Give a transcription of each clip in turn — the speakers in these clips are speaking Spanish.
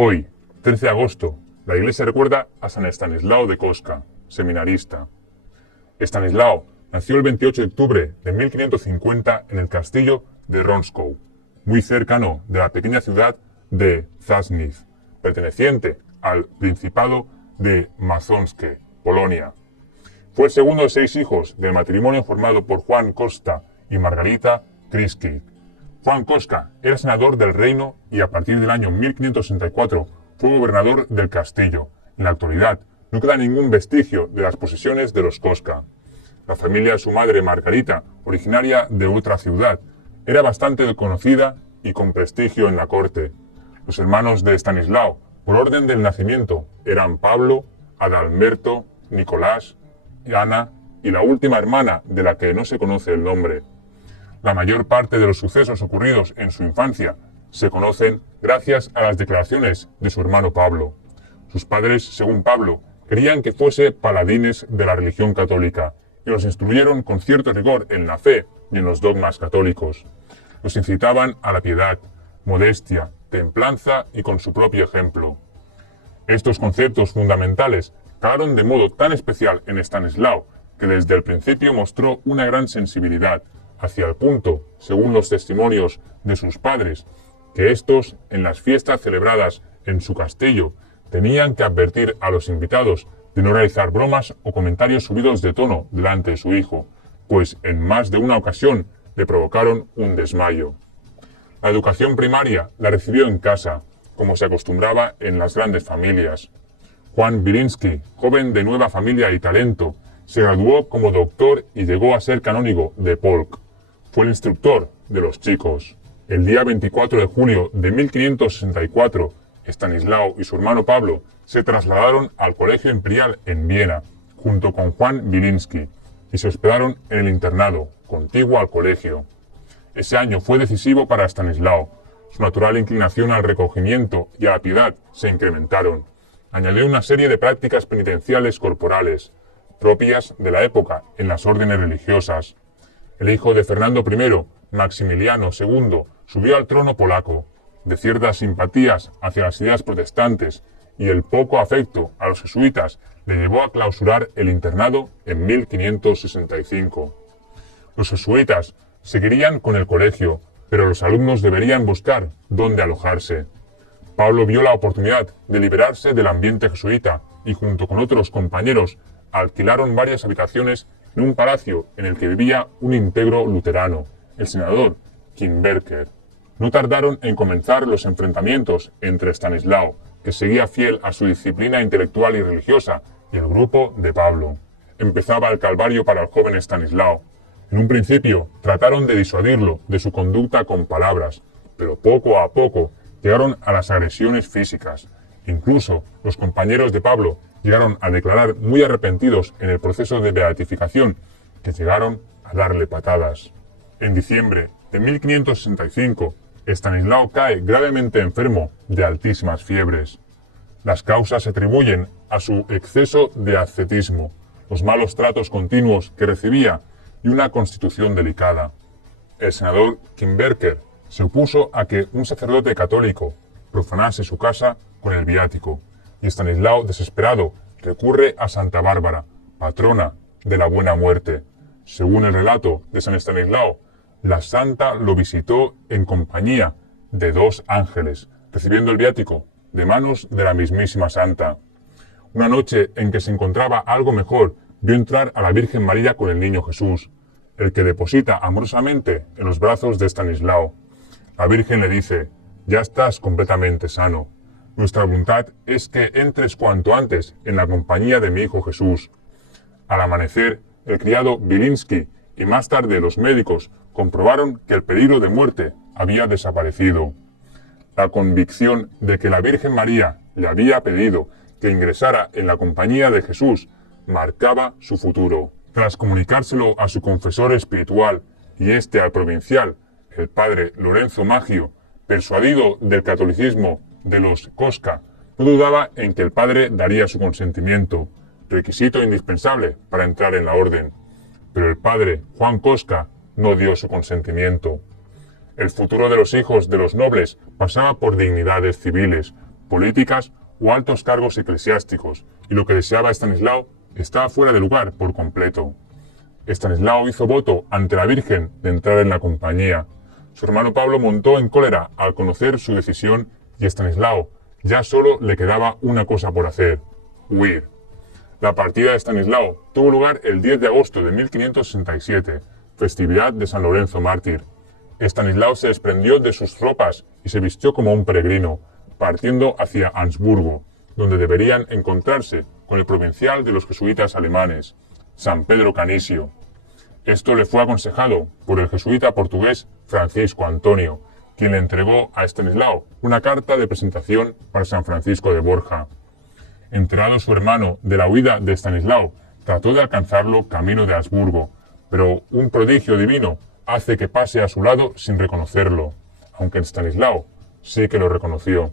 Hoy, 13 de agosto, la Iglesia recuerda a San Estanislao de Kostka, seminarista. Estanislao nació el 28 de octubre de 1550 en el castillo de Ronskow, muy cercano de la pequeña ciudad de Zasnice, perteneciente al Principado de Mazowskie, Polonia. Fue el segundo de 6 hijos del matrimonio formado por Juan Kostka y Margarita Kryski. Juan Kostka era senador del reino y a partir del año 1564 fue gobernador del castillo. En la actualidad no queda ningún vestigio de las posesiones de los Kostka. La familia de su madre Margarita, originaria de otra ciudad, era bastante conocida y con prestigio en la corte. Los hermanos de Estanislao, por orden del nacimiento, eran Pablo, Adalberto, Nicolás, Ana y la última hermana de la que no se conoce el nombre. La mayor parte de los sucesos ocurridos en su infancia se conocen gracias a las declaraciones de su hermano Pablo. Sus padres, según Pablo, querían que fuese paladines de la religión católica y los instruyeron con cierto rigor en la fe y en los dogmas católicos. Los incitaban a la piedad, modestia, templanza y con su propio ejemplo. Estos conceptos fundamentales calaron de modo tan especial en Estanislao que desde el principio mostró una gran sensibilidad hacia el punto, según los testimonios de sus padres, que estos, en las fiestas celebradas en su castillo, tenían que advertir a los invitados de no realizar bromas o comentarios subidos de tono delante de su hijo, pues en más de una ocasión le provocaron un desmayo. La educación primaria la recibió en casa, como se acostumbraba en las grandes familias. Juan Wilinski, joven de nueva familia y talento, se graduó como doctor y llegó a ser canónigo de Polk. Fue el instructor de los chicos. El día 24 de julio de 1564, Estanislao y su hermano Pablo se trasladaron al Colegio Imperial en Viena, junto con Juan Wilinski, y se hospedaron en el internado, contiguo al colegio. Ese año fue decisivo para Estanislao. Su natural inclinación al recogimiento y a la piedad se incrementaron. Añadió una serie de prácticas penitenciales corporales, propias de la época en las órdenes religiosas. El hijo de Fernando I, Maximiliano II, subió al trono polaco. De ciertas simpatías hacia las ideas protestantes y el poco afecto a los jesuitas le llevó a clausurar el internado en 1565. Los jesuitas seguirían con el colegio, pero los alumnos deberían buscar dónde alojarse. Pablo vio la oportunidad de liberarse del ambiente jesuita y junto con otros compañeros alquilaron varias habitaciones en un palacio en el que vivía un íntegro luterano, el senador Kimberker. No tardaron en comenzar los enfrentamientos entre Estanislao, que seguía fiel a su disciplina intelectual y religiosa, y el grupo de Pablo. Empezaba el calvario para el joven Estanislao. En un principio trataron de disuadirlo de su conducta con palabras, pero poco a poco llegaron a las agresiones físicas. Incluso los compañeros de Pablo llegaron a declarar muy arrepentidos en el proceso de beatificación, que llegaron a darle patadas. En diciembre de 1565, Estanislao cae gravemente enfermo de altísimas fiebres. Las causas se atribuyen a su exceso de ascetismo, los malos tratos continuos que recibía y una constitución delicada. El senador Kimberker se opuso a que un sacerdote católico profanase su casa con el viático, y Estanislao, desesperado, recurre a Santa Bárbara, patrona de la buena muerte. Según el relato de San Estanislao, la santa lo visitó en compañía de 2 ángeles, recibiendo el viático de manos de la mismísima santa. Una noche en que se encontraba algo mejor, vio entrar a la Virgen María con el niño Jesús, el que deposita amorosamente en los brazos de Estanislao. La Virgen le dice: «Ya estás completamente sano. Nuestra voluntad es que entres cuanto antes en la compañía de mi hijo Jesús». Al amanecer, el criado Wilinski y más tarde los médicos comprobaron que el peligro de muerte había desaparecido. La convicción de que la Virgen María le había pedido que ingresara en la compañía de Jesús marcaba su futuro. Tras comunicárselo a su confesor espiritual y este al provincial, el padre Lorenzo Maggio, persuadido del catolicismo de los Kostka, no dudaba en que el padre daría su consentimiento, requisito indispensable para entrar en la orden. Pero el padre Juan Kostka no dio su consentimiento. El futuro de los hijos de los nobles pasaba por dignidades civiles, políticas o altos cargos eclesiásticos, y lo que deseaba Estanislao estaba fuera de lugar por completo. Estanislao hizo voto ante la Virgen de entrar en la compañía. Su hermano Pablo montó en cólera al conocer su decisión y Estanislao ya solo le quedaba una cosa por hacer: huir. La partida de Estanislao tuvo lugar el 10 de agosto de 1567, festividad de San Lorenzo Mártir. Estanislao se desprendió de sus ropas y se vistió como un peregrino, partiendo hacia Ansburgo, donde deberían encontrarse con el provincial de los jesuitas alemanes, San Pedro Canisio. Esto le fue aconsejado por el jesuita portugués Francisco Antonio, quien le entregó a Estanislao una carta de presentación para San Francisco de Borja. Enterado su hermano de la huida de Estanislao, trató de alcanzarlo camino de Habsburgo, pero un prodigio divino hace que pase a su lado sin reconocerlo, aunque Estanislao sí que lo reconoció.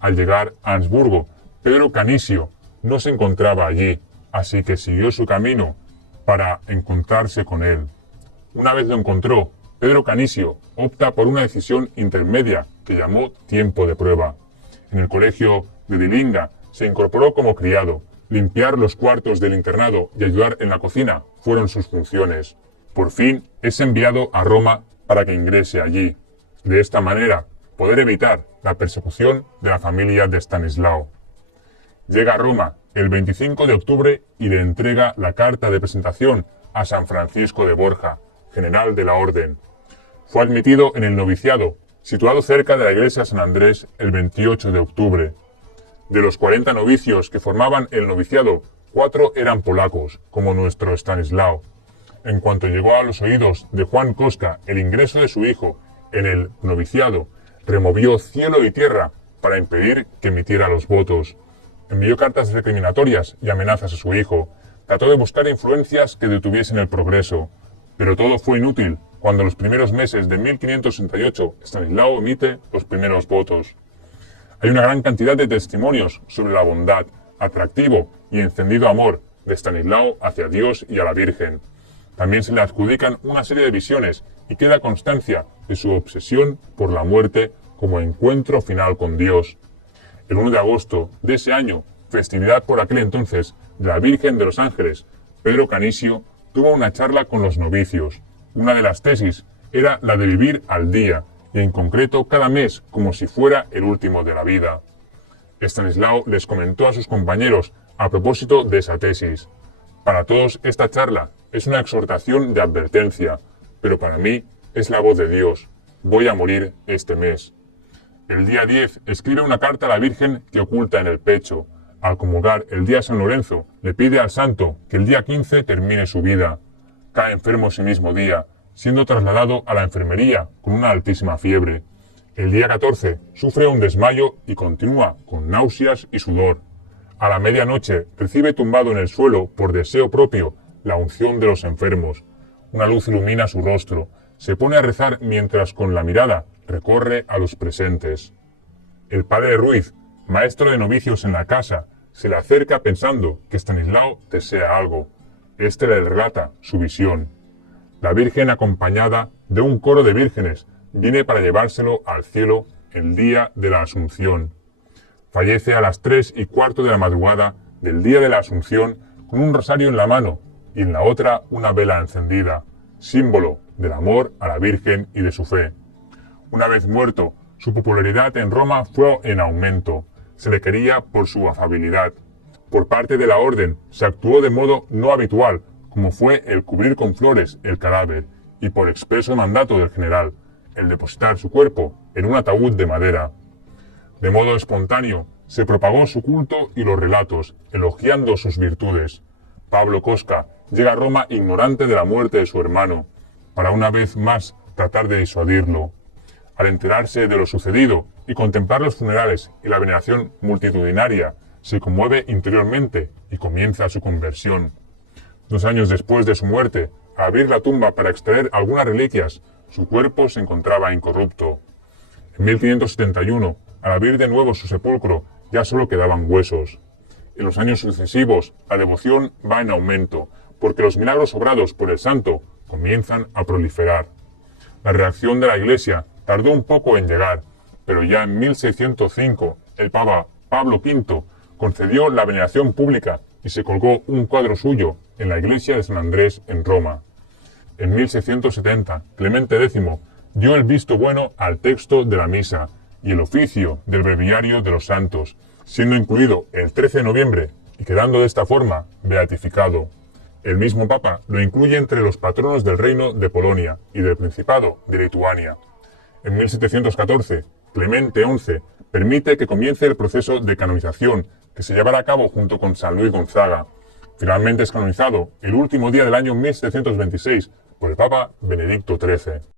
Al llegar a Habsburgo, Pedro Canisio no se encontraba allí, así que siguió su camino para encontrarse con él. Una vez lo encontró, Pedro Canisio opta por una decisión intermedia que llamó tiempo de prueba. En el colegio de Dilinga se incorporó como criado. Limpiar los cuartos del internado y ayudar en la cocina fueron sus funciones. Por fin es enviado a Roma para que ingrese allí. De esta manera, poder evitar la persecución de la familia de Estanislao. Llega a Roma el 25 de octubre y le entrega la carta de presentación a San Francisco de Borja, general de la orden. Fue admitido en el noviciado, situado cerca de la iglesia de San Andrés, el 28 de octubre. De los 40 novicios que formaban el noviciado, 4 eran polacos, como nuestro Estanislao. En cuanto llegó a los oídos de Juan Koska el ingreso de su hijo en el noviciado, removió cielo y tierra para impedir que emitiera los votos. Envió cartas recriminatorias y amenazas a su hijo. Trató de buscar influencias que detuviesen el progreso, pero todo fue inútil cuando en los primeros meses de 1568 Estanislao emite los primeros votos. Hay una gran cantidad de testimonios sobre la bondad, atractivo y encendido amor de Estanislao hacia Dios y a la Virgen. También se le adjudican una serie de visiones y queda constancia de su obsesión por la muerte como encuentro final con Dios. El 1 de agosto de ese año, festividad por aquel entonces de la Virgen de los Ángeles, Pedro Canisio tuvo una charla con los novicios. Una de las tesis era la de vivir al día, y en concreto cada mes como si fuera el último de la vida. Estanislao les comentó a sus compañeros a propósito de esa tesis: para todos esta charla es una exhortación de advertencia, pero para mí es la voz de Dios. Voy a morir este mes. El día 10 escribe una carta a la Virgen que oculta en el pecho. Al comulgar el día de San Lorenzo, le pide al santo que el día 15 termine su vida. Cae enfermo ese mismo día, siendo trasladado a la enfermería con una altísima fiebre. El día 14 sufre un desmayo y continúa con náuseas y sudor. A la medianoche recibe tumbado en el suelo, por deseo propio, la unción de los enfermos. Una luz ilumina su rostro. Se pone a rezar mientras con la mirada recorre a los presentes. El padre Ruiz, maestro de novicios en la casa, se le acerca pensando que Estanislao desea algo. Este le relata su visión. La Virgen, acompañada de un coro de vírgenes, viene para llevárselo al cielo el día de la Asunción. Fallece a las 3:15 de la madrugada del día de la Asunción con un rosario en la mano y en la otra una vela encendida, símbolo del amor a la Virgen y de su fe. Una vez muerto, su popularidad en Roma fue en aumento. Se le quería por su afabilidad. Por parte de la orden se actuó de modo no habitual, como fue el cubrir con flores el cadáver, y por expreso mandato del general, el depositar su cuerpo en un ataúd de madera. De modo espontáneo, se propagó su culto y los relatos, elogiando sus virtudes. Pablo Koska llega a Roma ignorante de la muerte de su hermano, para una vez más tratar de disuadirlo. Al enterarse de lo sucedido y contemplar los funerales y la veneración multitudinaria, se conmueve interiormente y comienza su conversión. 2 años después de su muerte, al abrir la tumba para extraer algunas reliquias, su cuerpo se encontraba incorrupto. En 1571, al abrir de nuevo su sepulcro, ya solo quedaban huesos. En los años sucesivos, la devoción va en aumento, porque los milagros obrados por el santo comienzan a proliferar. La reacción de la Iglesia tardó un poco en llegar, pero ya en 1605 el Papa Pablo V concedió la veneración pública y se colgó un cuadro suyo en la iglesia de San Andrés en Roma. En 1670, Clemente X dio el visto bueno al texto de la misa y el oficio del breviario de los santos, siendo incluido el 13 de noviembre y quedando de esta forma beatificado. El mismo Papa lo incluye entre los patronos del Reino de Polonia y del Principado de Lituania. En 1714, Clemente XI permite que comience el proceso de canonización que se llevará a cabo junto con San Luis Gonzaga. Finalmente es canonizado el último día del año 1726 por el Papa Benedicto XIII.